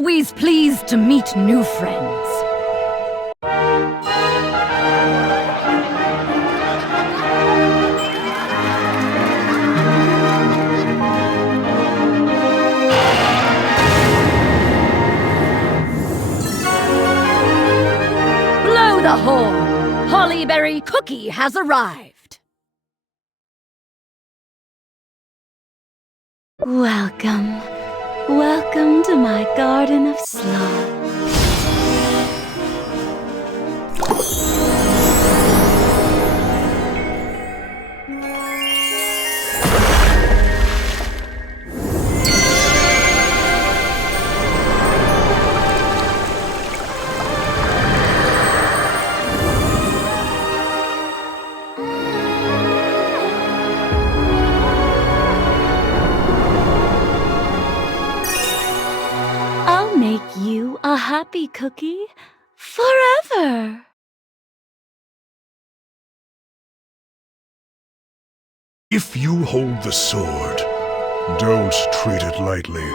Always pleased to meet new friends. Blow the horn! Hollyberry Cookie has arrived. Welcome. Welcome to my garden of sloth. Make you a happy cookie forever. If you hold the sword, don't treat it lightly.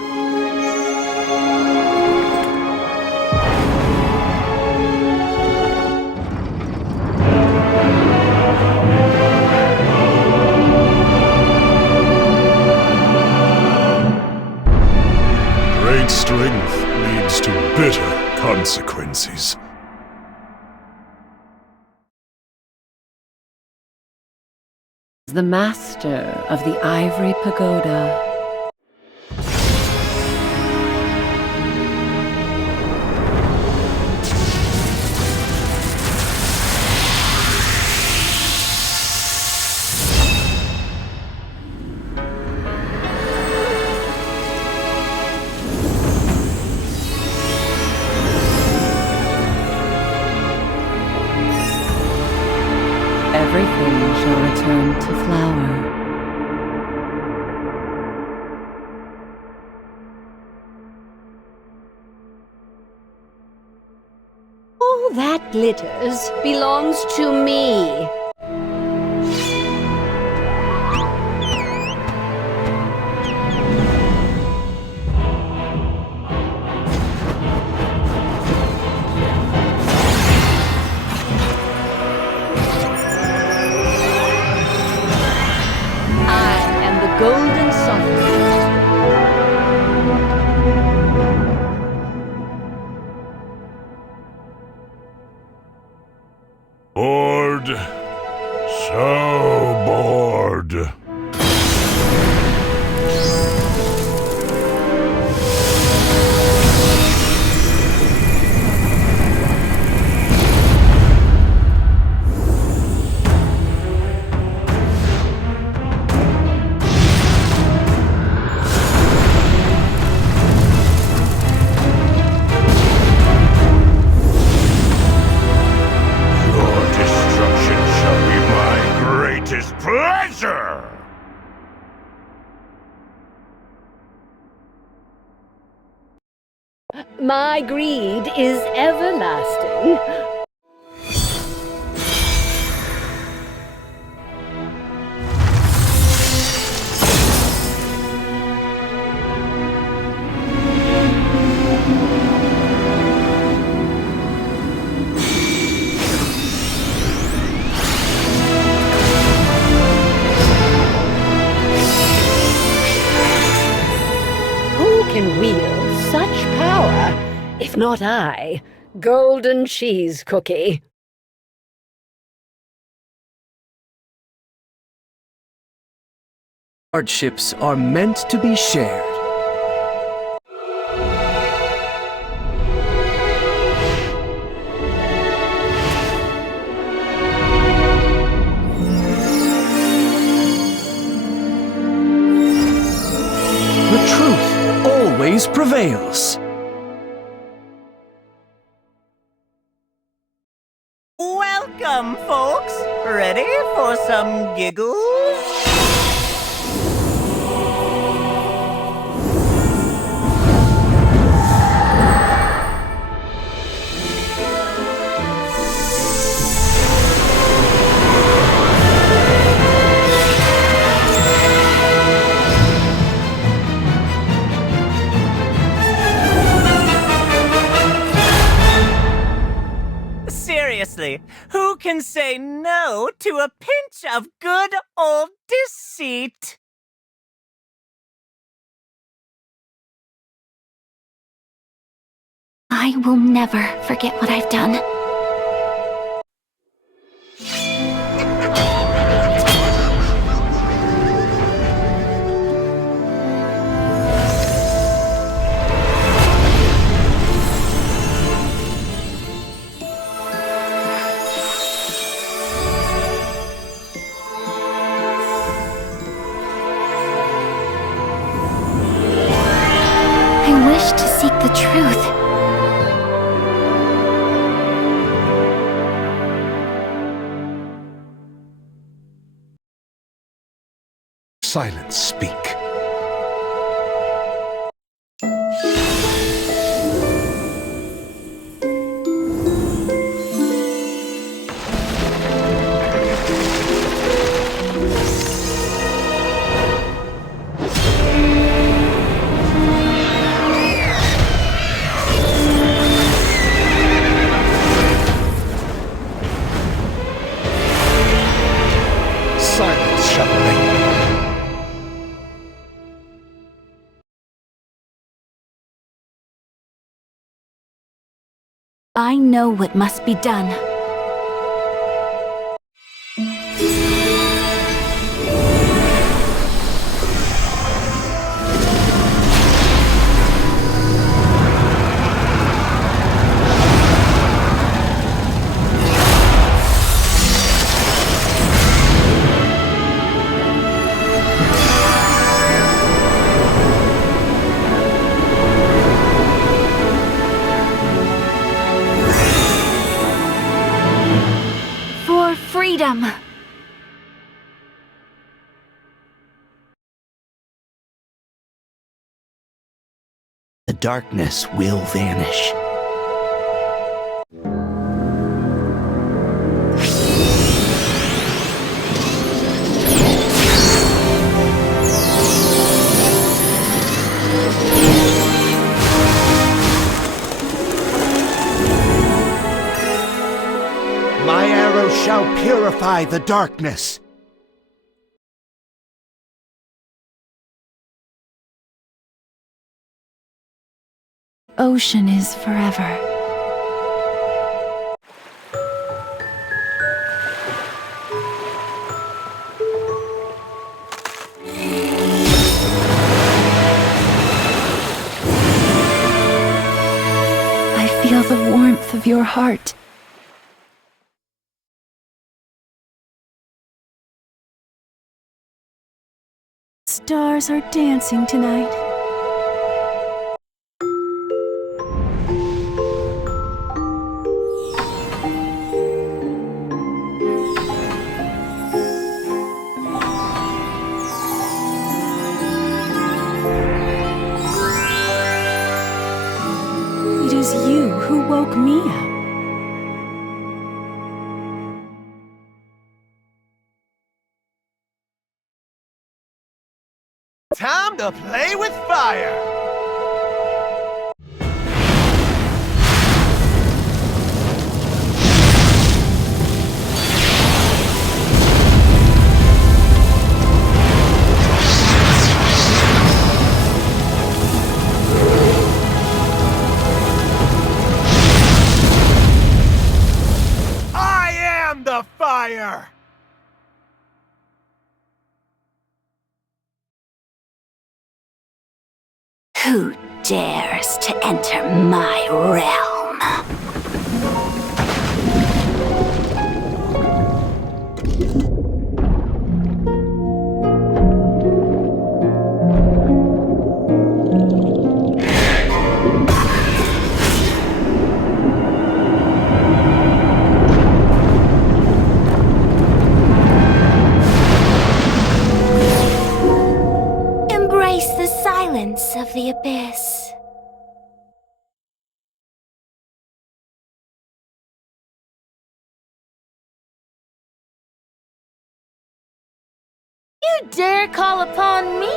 Great strength leads to bitter consequences. The master of the Ivory Pagoda. Everything shall return to flower. All that glitters belongs to me. Golden sunlight. Bored. So bored. Pleasure! My greed is everlasting. Can wield such power, if not I, Golden Cheese Cookie. Hardships are meant to be shared. The truth always prevails. Welcome, folks. Ready for some giggles? Seriously, who can say no to a pinch of good old deceit? I will never forget what I've done. I wish to seek the truth. Silence speak. Silence shall reign. I know what must be done. Freedom! The darkness will vanish. My arrow shall purify the darkness. Ocean is forever. I feel the warmth of your heart. Stars are dancing tonight. It is you who woke me up. Time to play with fire! I am the fire! Who dares to enter my realm? Embrace the silence of the abyss. You dare call upon me?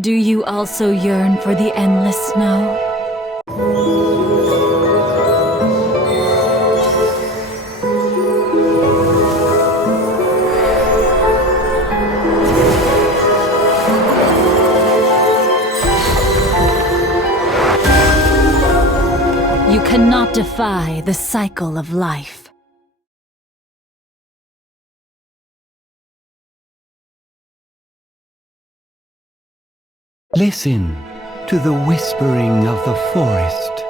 Do you also yearn for the endless snow? You cannot defy the cycle of life. Listen to the whispering of the forest.